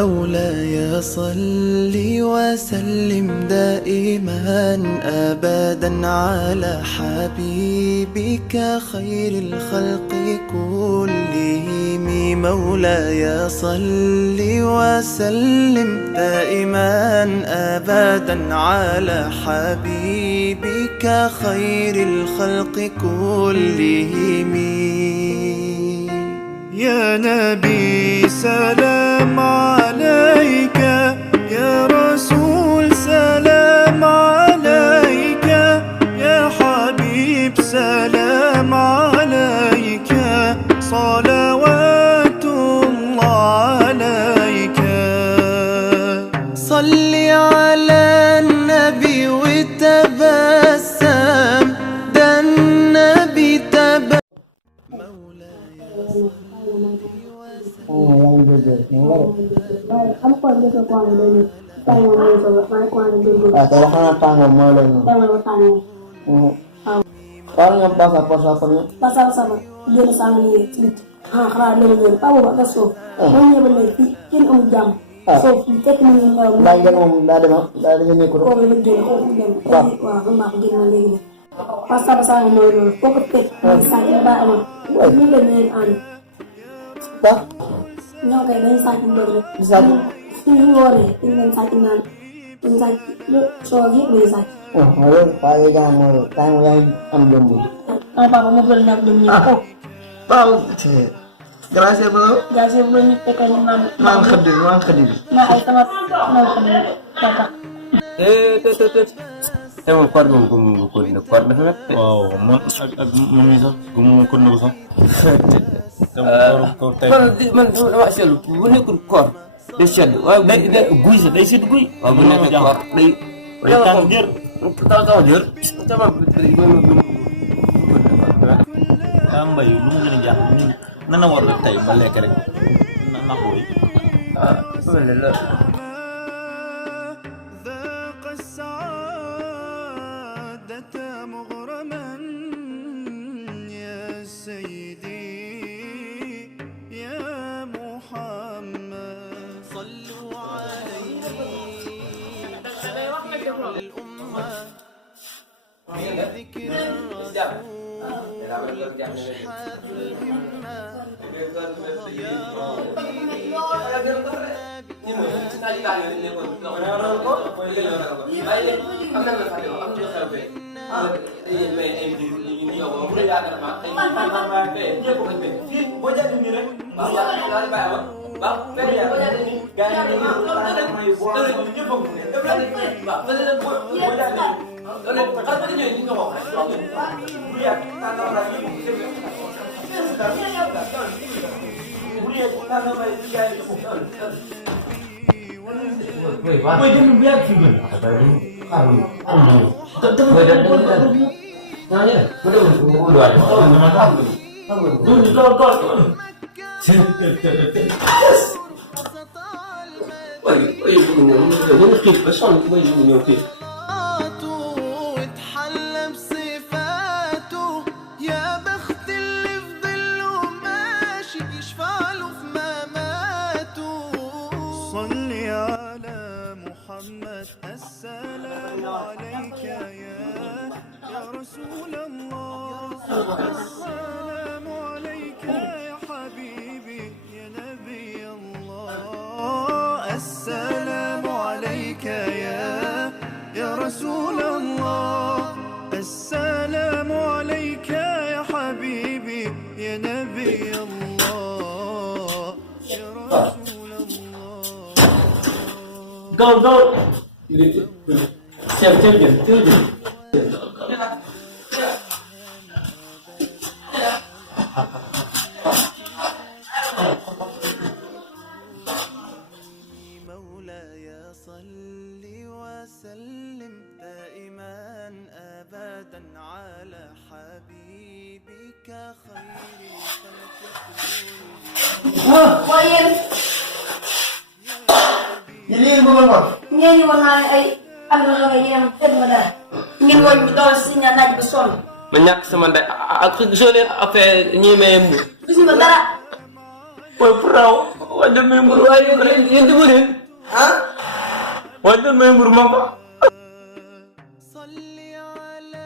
مولاي صل وسلم دائما أبدا على حبيبك خير الخلق كلهم. مولاي صل وسلم دائما أبدا على حبيبك خير الخلق كلهم. يا نبي سلام عليك، يا رسول سلام عليك، يا حبيب سلام عليك، صلوات الله عليك. صل على النبي وتبسم، ده النبي تبسم. Kamu kuat juga kuat dulu. Tengok mana coba, mana kuat dulu. Kalau kan tanggung malu ni. Tengok tanya. Kalau yang pasal ni. Pasal sama, dia sama ni. Kerana dia tahu apa so. Mana boleh bikin jam. So kita kena Belajar dari sini kurang. kau betul. Wah, rumah begini lagi. Pasal dulu. Kau ketik, saya bawa. Ini benar an. Tak? Nyawa kayak sakit dulu. Bisa. Ini orang, ini sakit nan. Ini sakit. Lu soalnya ini sakit. Oh, malu pakai jangan tanggung yang ambil bu. Apa kamu belum nak dunia? Oh, Tahu. Gracias bro. jadi belum tekan nan. Mang kedir. Nah, itu mah mau kena kata. Emang kuat kuat banget. Wow, memisa gumukun na gusto. Man mak sel, bunyi kun kuat. Desian, Dai gui. bunyi kuat. Dai, Tandir. tahu jer. Coba Tambay lu gini jam ni. Nanawar tay balik kerek. Nakoy. boleh. ذاق السعادة مغرما يا سيدي يا محمد. صلوا عليه شفيع الأمة بذكر الرسول أشحاذ الهمة. يا وتحلى بصفاته، يا بخت اللي في ظله ماشي يشفع له في مماته. صل على محمد. السلام عليك يا رسول الله. السلام عليك يا حبيبي يا نبي الله. السلام عليك يا رسول الله. السلام عليك يا حبيبي يا نبي الله يا رسول الله. Go. Xem je. مولاي صل وسلم دائما أبدا على حبيبك خير الخلق كلهم. Ini bukan apa? Ini warna agak yang terbaik. Ini warna betul sinyal naik beson. Banyak semanda. Aku sulit apa ni memang. Terus sementara Foi pro wajan may mburu waaye yéen di leen ah wajan may mburu ma ko صل على